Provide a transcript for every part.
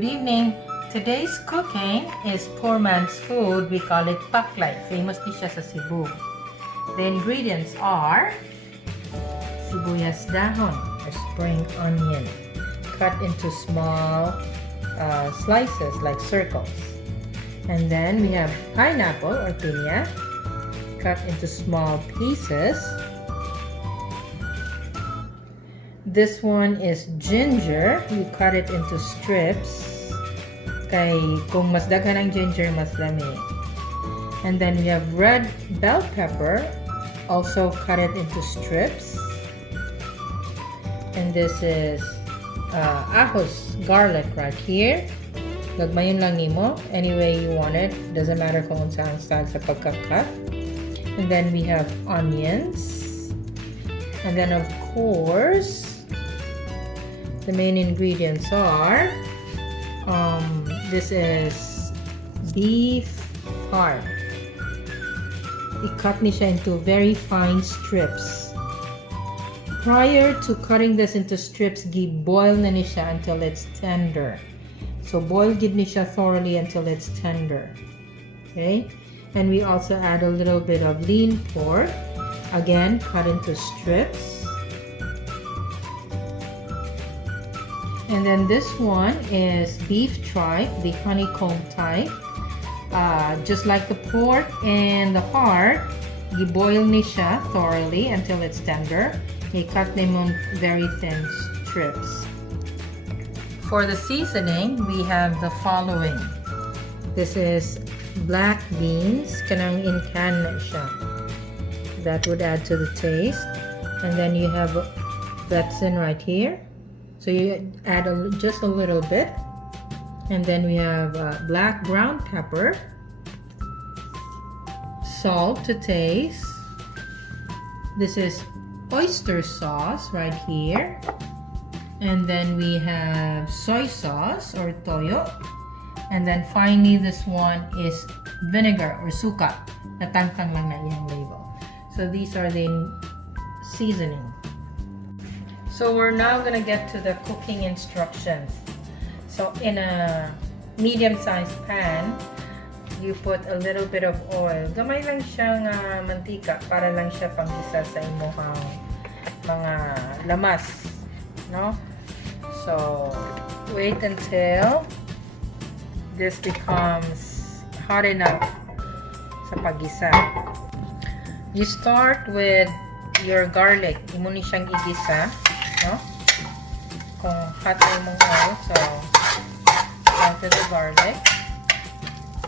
Good evening. Today's cooking is poor man's food. We call it Paklay. Famous dish sa Cebu. The ingredients are sibuyas dahon or spring onion cut into small slices like circles. And then we have pineapple or piña cut into small pieces. This one is ginger. You cut it into strips. Kay kung mas daghan ang ginger, mas lami. And then we have red bell pepper. Also cut it into strips. And this is ahos, garlic right here. Gagmayon lang nimo. Any way you want it. Doesn't matter kung saan style sa pagkakat. And then we have onions. And then of course, the main ingredients are this is beef heart. I-cut ni siya into very fine strips. Prior to cutting this into strips, gi-boil na ni siya until it's tender. So boil gid ni siya thoroughly until it's tender. Okay? And we also add a little bit of lean pork. Again, cut into strips. And then this one is beef tripe, the honeycomb type. Just like the pork and the heart, i-boil ni siya thoroughly until it's tender. I-cut them on very thin strips. For the seasoning, we have the following. This is black beans, kanang in can na siya. That would add to the taste. And then you have vetsin right here. So you add just a little bit. And then we have black ground pepper, salt to taste. This is oyster sauce right here. And then we have soy sauce or toyo. And then finally this one is vinegar or suka. Natangtang lang na yung label. So these are the seasoning. So we're now gonna get to the cooking instructions. So in a medium-sized pan, you put a little bit of oil. Gamay lang siyang mantika para lang siya panggisa sa imong mga lamas, no? So wait until this becomes hot enough sa paggisa. You start with your garlic. Imo ni siyang igisa, no? Kung hot na imong oil, so add the garlic.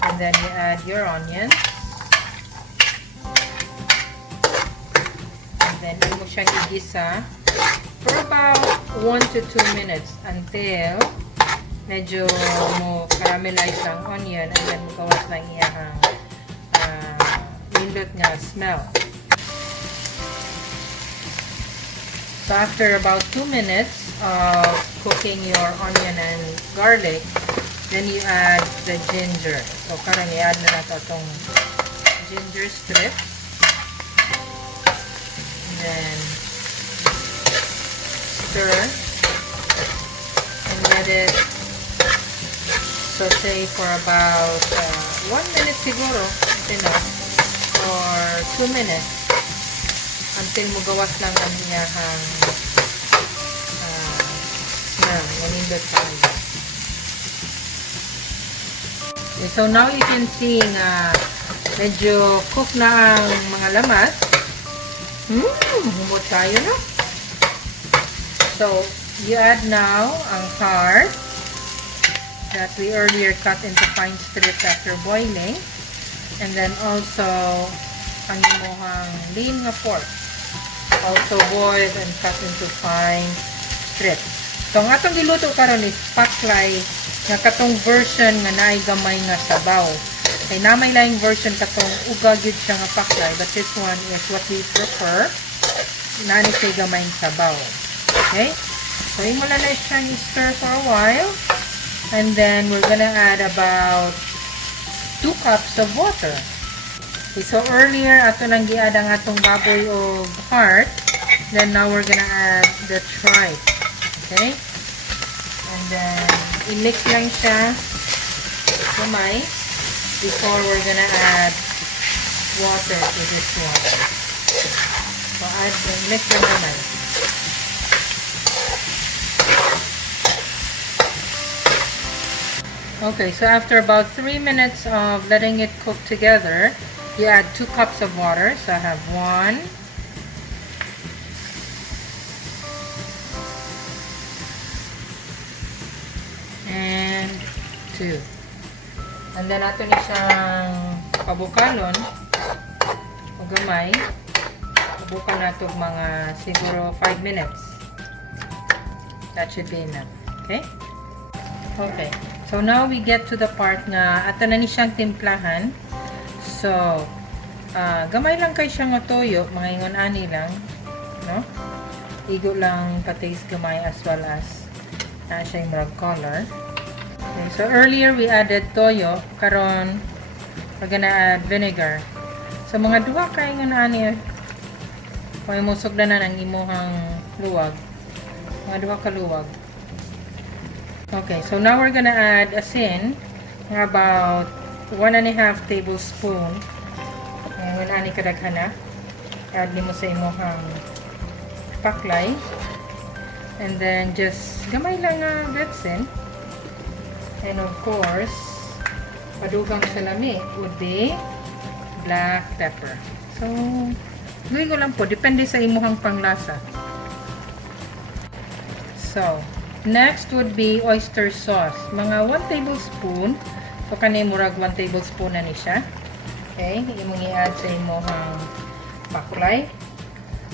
And then you add your onions. And then imo siyang igisa for about 1 to 2 minutes until medyo mo caramelize ang onion and then magawas lang iyang nindot nga smell. So after about 2 minutes of cooking your onion and garlic, then you add the ginger. So karang i-add na nato itong ginger strip. And then stir and let it saute for about 1 minute siguro, or 2 minutes. Until magawas lang ang iyahang manindot sa kanya. Okay, so now you can see nga medyo cook na ang mga lamas. Humot tayo, no? So you add now ang heart that we earlier cut into fine strips after boiling, and then also ang imuhang lean nga pork, also boiled and cut into fine strips. So ang atong giluto karon is paklay nga katong version nga naay gamay nga sabaw. Kay namay laing version katong uga gyud siya nga paklay, but this one is what we prefer. Nani kay gamay nga sabaw. Okay? So imo lang na siyang stir for a while, and then we're gonna add about 2 cups of water. Okay, so earlier, ato nang gi-add ang atong baboy o heart. Then now we're gonna add the tripe. Okay? And then i-mix lang siya gamay before we're gonna add water to this one. So, mix lang gamay. Okay, so after about 3 minutes of letting it cook together, you add 2 cups of water. So I have 1, and 2. And then ato ni siyang pabukalon o gamay. Pabukan nato mga siguro 5 minutes. That should be enough. Okay? Okay. So now we get to the part nga ato na ni siyang timplahan. So gamay lang kay siyang toyo, mga ingon ani lang, no? Igo lang pa-taste gamay as well as siya yung color. Okay, so earlier we added toyo, karon we're gonna add vinegar. So mga duha kay ingon ani kung imusog na ng imuhang luwag. Mga duha ka luwag. Okay, so now we're gonna add asin, about 1.5 tablespoon. Ngayon ani kadaghan na. Add nimo sa imuhang paklay. And then just gamay lang nga betsin. And of course, padugang salami would be black pepper. So, gawin ko lang po, depende sa imuhang panglasa. So, next would be oyster sauce. Mga 1 tablespoon. So, kanay murag 1 tablespoon na ni siya. Okay, imong i-add sa imuhang paklay.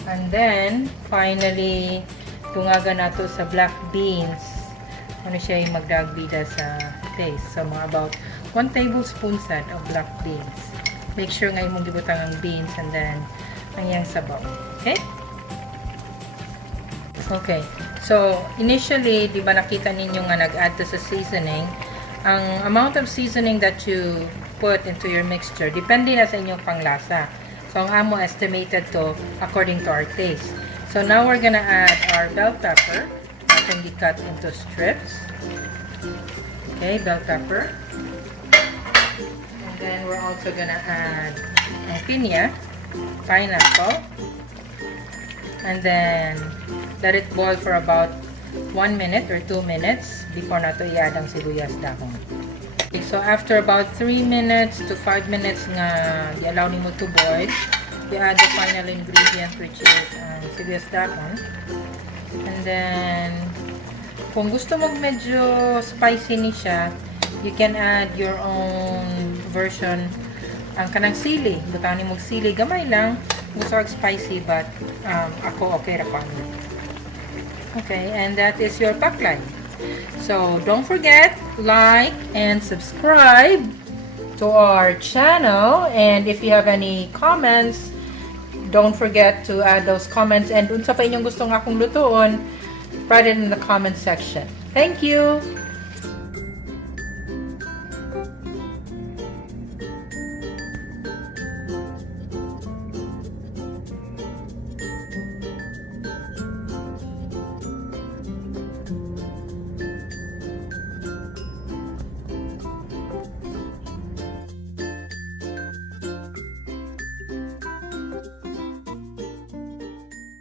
And then, finally, tungagan nato sa black beans. Ano siya yung magdagbida sa taste. So, mga about 1 tablespoon set of black beans. Make sure nga imong gibutang ang beans and then ang iyang sabaw. Okay? Okay. So, initially, di ba nakita ninyo nga nag-add to sa seasoning. Ang amount of seasoning that you put into your mixture, depende na sa inyong panglasa. So, ang amo estimated to according to our taste. So, now we're gonna add our bell pepper. That can be cut into strips. Okay, bell pepper. And then, we're also gonna add piña, pineapple. And then, let it boil for about 1 minute or 2 minutes before nato i-add ang sibuyas dahon. Okay, so after about 3 minutes to 5 minutes nga i-allow nimo to boil, you add the final ingredient which is sibuyas dahon. And then, kung gusto mo medyo spicy ni siya, you can add your own version. Ang kanang sili, butang nimo sili, gamay lang. Gusto ko spicy but ako okay ra ko. Okay, and that is your paklay. So, don't forget, like and subscribe to our channel. And if you have any comments, don't forget to add those comments. And unsa pa inyong gusto nga akong lutuon, write it in the comment section. Thank you!